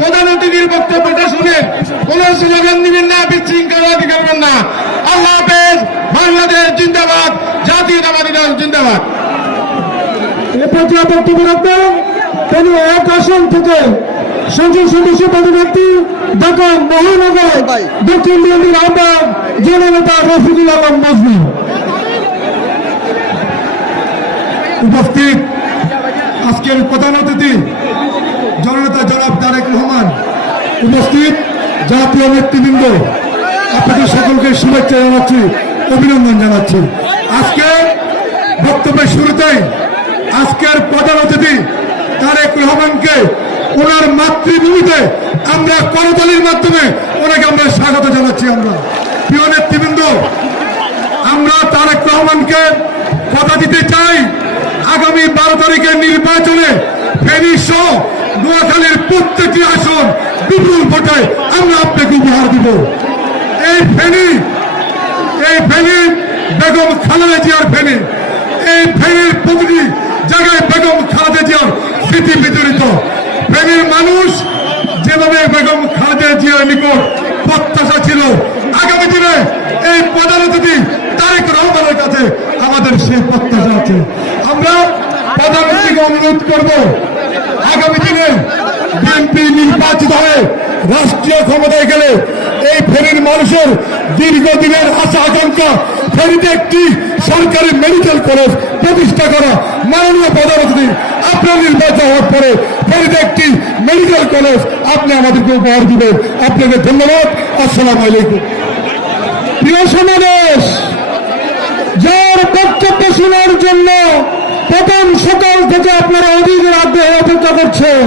প্রধান অতিথির বক্তব্যটা শুনেন, কোন স্লোগান দিবেন না, বিশৃঙ্খলাবাদী করবেন না। আল্লাহ হাফেজ। বাংলাদেশ জিন্দাবাদ, জাতীয়তাবাদী দল জিন্দাবাদ। এ পর্যায়ে বক্তব্য রাখবেন তিনি এক আসন থেকে সংসদ সদস্য পদপ্রার্থী ঢাকা মহানগর দক্ষিণ বিএনপির আহ্বায়ক জননেতা রফিকুল আলম মজনু। উপস্থিত আজকের প্রধান অতিথি জননেতা জনাব তারেক রহমান, উপস্থিত জাতীয় নেতৃবৃন্দ, আপনাদের সকলকে শুভেচ্ছা জানাচ্ছি, অভিনন্দন জানাচ্ছি। আজকে বক্তব্যের শুরুতেই আজকের প্রধান অতিথি তারেক রহমানকে ওনার মাতৃভূমিতে আমরা করতালির মাধ্যমে ওনাকে আমরা স্বাগত জানাচ্ছি। আমরা প্রিয় নেতৃবৃন্দ, আমরা তারেক রহমানকে কথা দিতে চাই, আগামী 12 তারিখের নির্বাচনে ফেনী সহ নোয়াখালীর প্রত্যেকটি আসন বিপুল ভোটে আমরা আপনাকে উপহার দিব। এই ফেনী বেগম খালেদা জিয়ার ফেনী, এই ফেনীর প্রতিটি জায়গায় বেগম খালেদা জিয়ার স্মৃতি বিজড়িত। ফেনীর মানুষ যেভাবে বেগম খালেদা জিয়ার নিকট প্রত্যাশা ছিল, আগামী দিনে এই প্রধান অতিথি তারেক রহমানের কাছে আমাদের সেই প্রত্যাশা আছে। আমরা প্রধানমন্ত্রীকে অনুরোধ করব, আগামী দিনে বিএনপি নির্বাচিত হয়ে রাষ্ট্রীয় ক্ষমতায় গেলে এই ফেনীর মানুষের দীর্ঘদিনের আশা আকাঙ্ক্ষা ফেনীতে একটি সরকারি মেডিকেল কলেজ প্রতিষ্ঠা করা। মাননীয় প্রধানমন্ত্রী, আপনার নির্বাচন হওয়ার পরে ফেনীতে একটি মেডিকেল কলেজ আপনি আমাদেরকে উপহার দিবেন। আপনাকে ধন্যবাদ। আসসালামু আলাইকুম। প্রিয় সমাবেশ, যার বক্তব্য শোনার জন্য প্রথম সকাল থেকে আপনারা অধীর আগ্রহে অপেক্ষা করছেন,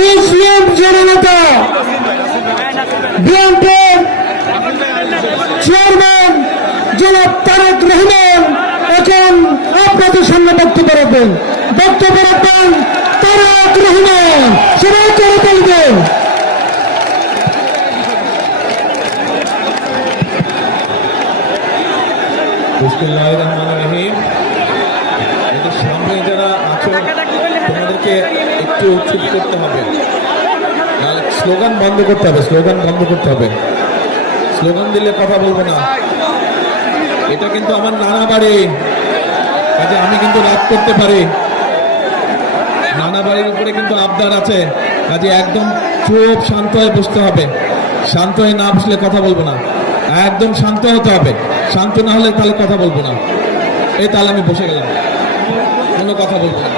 মুসলিম জননেতা বিএনপির চেয়ারম্যান জনাব তারেক রহমান এখন আপনাদের সামনে বক্তব্য রাখবেন। তারেক রহমান, সবাই করে বলবেন। বিসমিল্লাহির রহমানির রহিম। এদের সামনে যারা আছো তোমাদেরকে একটু চুপ করতে হবে, নাহলে স্লোগান বন্ধ করতে হবে। স্লোগান দিলে কথা বলবো না। এটা কিন্তু আমার নানা বাড়ি, কাজে আমি কিন্তু রাগ করতে পারি। নানা বাড়ির উপরে কিন্তু আবদার আছে, কাজে একদম চুপ শান্ত হয়ে বসতে হবে। শান্ত হয়ে না বসলে কথা বলবো না, একদম শান্ত হতে হবে। শান্ত না হলে তাহলে কথা বলবো না। এই তাহলে আমি বসে গেলাম, কোনো কথা বলবো না।